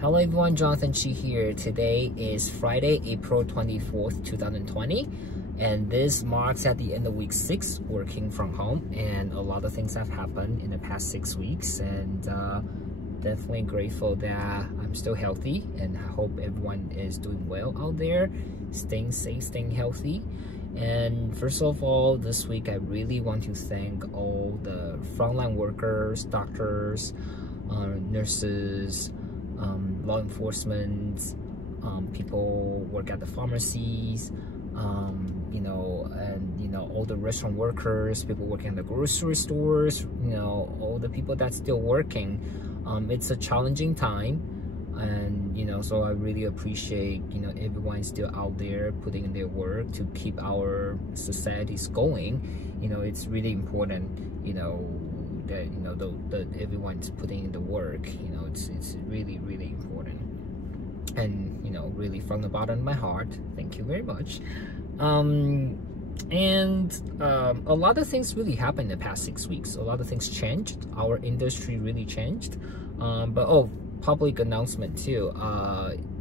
Hello everyone, Jonathan Chi here. Today is Friday, April 24th, 2020, and this marks at the end of week 6 working from home, and a lot of things have happened in the past 6 weeks, and definitely grateful that I'm still healthy, and I hope everyone is doing well out there, staying safe, staying healthy. And first of all, this week I really want to thank all the frontline workers, doctors, nurses, law enforcement, people work at the pharmacies, all the restaurant workers, people working at the grocery stores, all the people that's still working. It's a challenging time, and so I really appreciate everyone everyone's still out there putting in their work to keep our societies going. It's really important that everyone's putting in the work. It's really, really important, and really from the bottom of my heart, thank you very much. A lot of things really happened in the past 6 weeks. A lot of things changed. Our industry really changed. Public announcement too.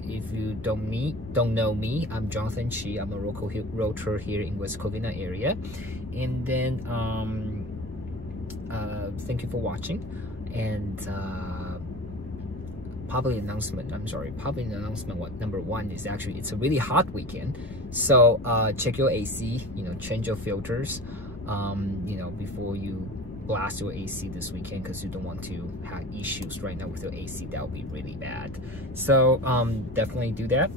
If you don't know me, I'm Jonathan Chi. I'm a local realtor here in West Covina area. And then thank you for watching. And public announcement, number one is actually, it's a really hot weekend, so check your AC, change your filters before you blast your AC this weekend, because you don't want to have issues right now with your AC. That would be really bad. So definitely do that.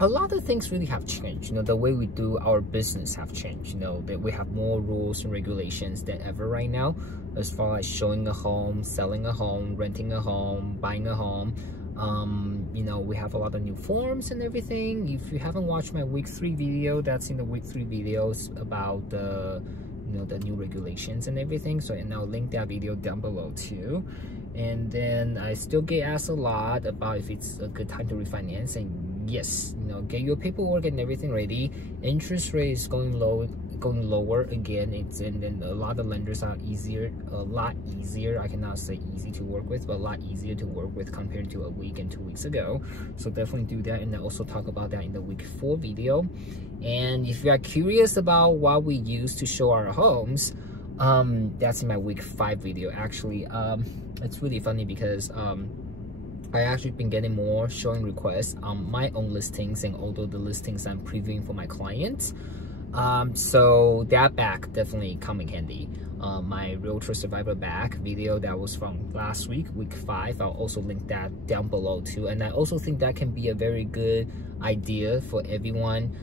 A lot of things really have changed. The way we do our business have changed. That we have more rules and regulations than ever right now, as far as showing a home, selling a home, renting a home, buying a home. We have a lot of new forms and everything. If you haven't watched my week 3 video, that's in the week 3 videos about the the new regulations and everything. So, and I'll link that video down below too. And then I still get asked a lot about if it's a good time to refinance, and yes, get your paperwork and everything ready. Interest rate is going lower again. And then a lot of lenders are a lot easier. I cannot say easy to work with, but a lot easier to work with compared to a week and 2 weeks ago. So definitely do that, and I also talk about that in the week 4 video. And if you are curious about what we use to show our homes, that's in my week 5 video. Actually, it's really funny because I actually been getting more showing requests on my own listings, and although the listings I'm previewing for my clients. So that bag definitely come in handy. My Realtor Survivor bag video that was from last week, week 5, I'll also link that down below too. And I also think that can be a very good idea for everyone.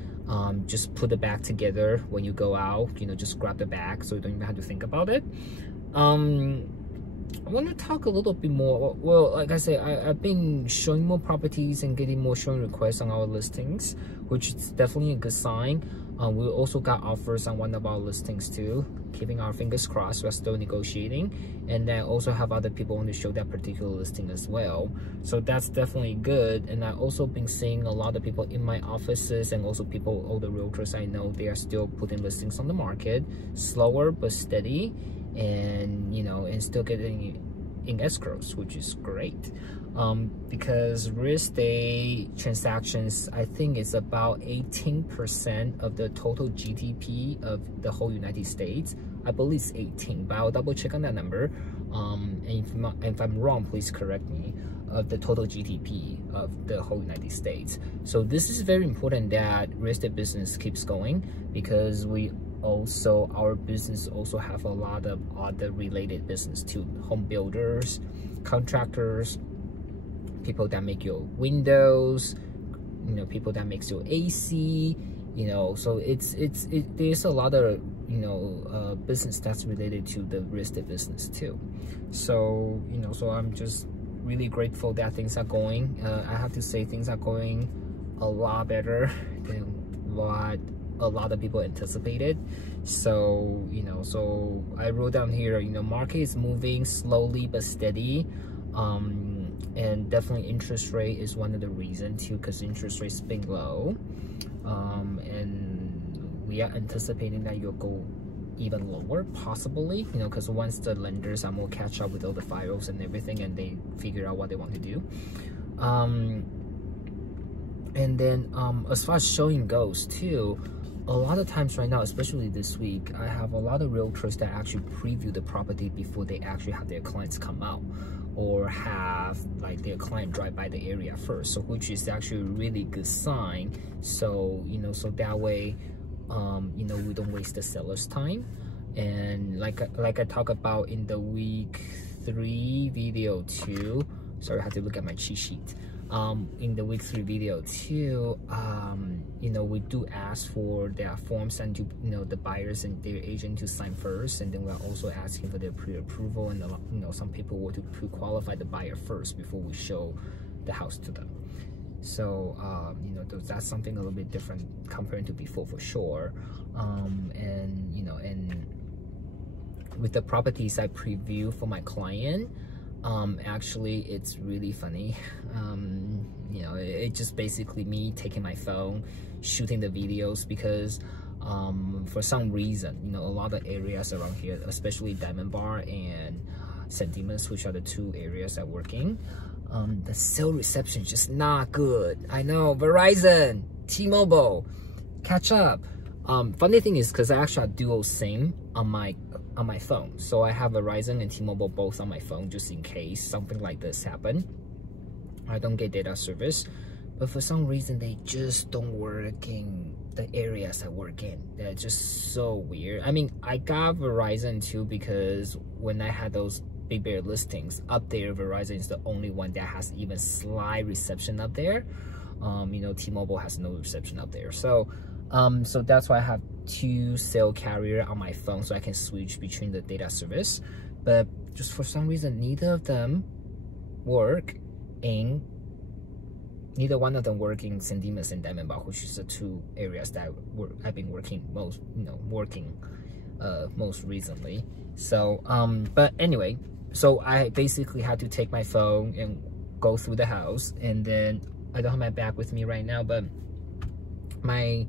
Just put the bag together when you go out, just grab the bag so you don't even have to think about it. I want to talk a little bit more. Well, like I said, I've been showing more properties and getting more showing requests on our listings, which is definitely a good sign. We also got offers on one of our listings too. Keeping our fingers crossed, we're still negotiating. And then also have other people want to show that particular listing as well. So that's definitely good. And I've also been seeing a lot of people in my offices, and also all the realtors I know, they are still putting listings on the market, slower but steady, and and still getting in escrows, which is great. Because real estate transactions, I think it's about 18% of the total GDP of the whole United States. I believe it's 18, but I'll double check on that number. And if I'm wrong, please correct me. Of the total GDP of the whole United States. So this is very important that real estate business keeps going, because our business also have a lot of other related business too. Home builders, contractors, people that make your windows, people that makes your AC, so there's a lot of business that's related to the real estate business too. So so I'm just really grateful that things are going. I have to say things are going a lot better than what a lot of people anticipated. So so I wrote down here, market is moving slowly but steady. And definitely interest rate is one of the reasons too, because interest rates been low, and we are anticipating that you'll go even lower, possibly, you know, because once the lenders are more catch up with all the files and everything, and they figure out what they want to do. And then as far as showing goes too, a lot of times right now, especially this week, I have a lot of realtors that actually preview the property before they actually have their clients come out, or have like their client drive by the area first, so which is actually a really good sign. So, you know, so that way, you know, we don't waste the seller's time. And like I talked about in the week 3 video too, sorry, I have to look at my cheat sheet. In the week 3 video too, you know, we do ask for their forms and to, you know, the buyers and their agent to sign first, and then we're also asking for their pre-approval, and you know, some people want to pre-qualify the buyer first before we show the house to them. So you know, that's something a little bit different compared to before, for sure. And you know, and with the properties I preview for my client, actually it's really funny. You know, it's just basically me taking my phone, shooting the videos, because for some reason, you know, a lot of areas around here, especially Diamond Bar and St. Dimas, which are the 2 areas I'm working, the cell reception is just not good. I know, Verizon, T-Mobile, catch up. Funny thing is, because I actually have dual SIM on my phone, so I have Verizon and T-Mobile both on my phone, just in case something like this happen. I don't get data service, but for some reason they just don't work in the areas I work in. They're just so weird. I mean, I got Verizon too, because when I had those Big Bear listings up there, Verizon is the only one that has even slight reception up there. You know, T-Mobile has no reception up there, so so that's why I have 2 cell carrier on my phone, so I can switch between the data service. But just for some reason, neither one of them work in St. Dimas and Diamond Bar, which is the 2 areas that I've been working most, you know, most recently. So but anyway, so I basically had to take my phone and go through the house, and then I don't have my bag with me right now, but my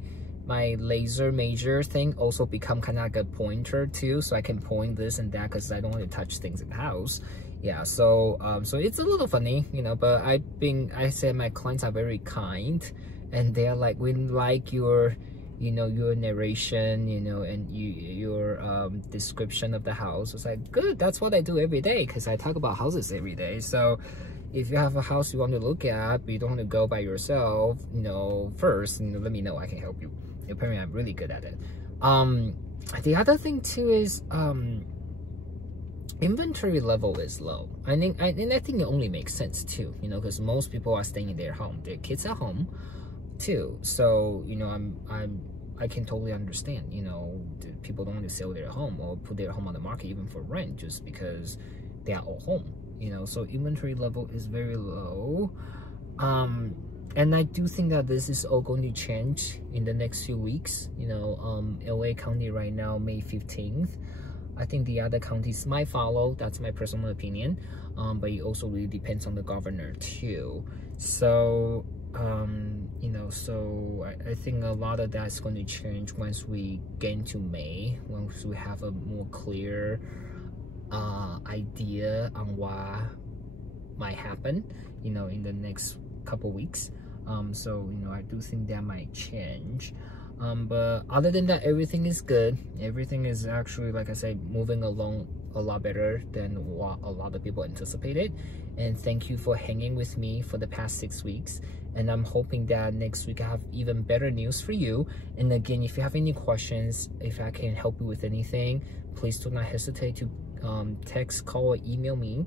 laser major thing also become kind of like a pointer too, so I can point this and that, because I don't want to touch things in the house. Yeah, so so it's a little funny, you know, but I said my clients are very kind, and they're like, we like your, you know, your narration, you know, and your description of the house. It's like, good, that's what I do every day, because I talk about houses every day. So if you have a house you want to look at, but you don't want to go by yourself, you know, first, you know, let me know, I can help you. Apparently I'm really good at it. The other thing too is inventory level is low. I think it only makes sense too, you know, because most people are staying in their home, their kids at home too. So, you know, I can totally understand, you know, people don't want to sell their home or put their home on the market even for rent, just because they are all home, you know. So inventory level is very low. And I do think that this is all going to change in the next few weeks. You know, LA County right now, May 15th. I think the other counties might follow. That's my personal opinion. But it also really depends on the governor too. So, you know, so I think a lot of that's going to change once we get into May, once we have a more clear idea on what might happen, you know, in the next couple weeks. So, you know, I do think that might change. But other than that, everything is good. Everything is actually, like I said, moving along a lot better than what a lot of people anticipated. And thank you for hanging with me for the past 6 weeks. And I'm hoping that next week I have even better news for you. And again, if you have any questions, if I can help you with anything, please do not hesitate to text, call, or email me.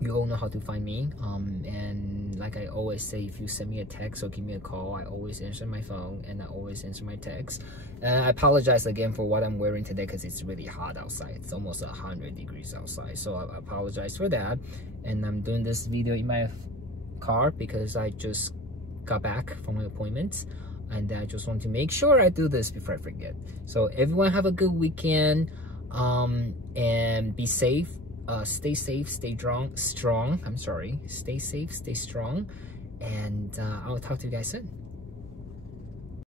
You all know how to find me. And like I always say, if you send me a text or give me a call, I always answer my phone and I always answer my text. And I apologize again for what I'm wearing today, because it's really hot outside. It's almost 100 degrees outside, so I apologize for that. And I'm doing this video in my car because I just got back from my appointment, and I just want to make sure I do this before I forget. So everyone have a good weekend, and be safe. Stay safe, stay strong. I'm sorry. Stay safe, stay strong, and I'll talk to you guys soon.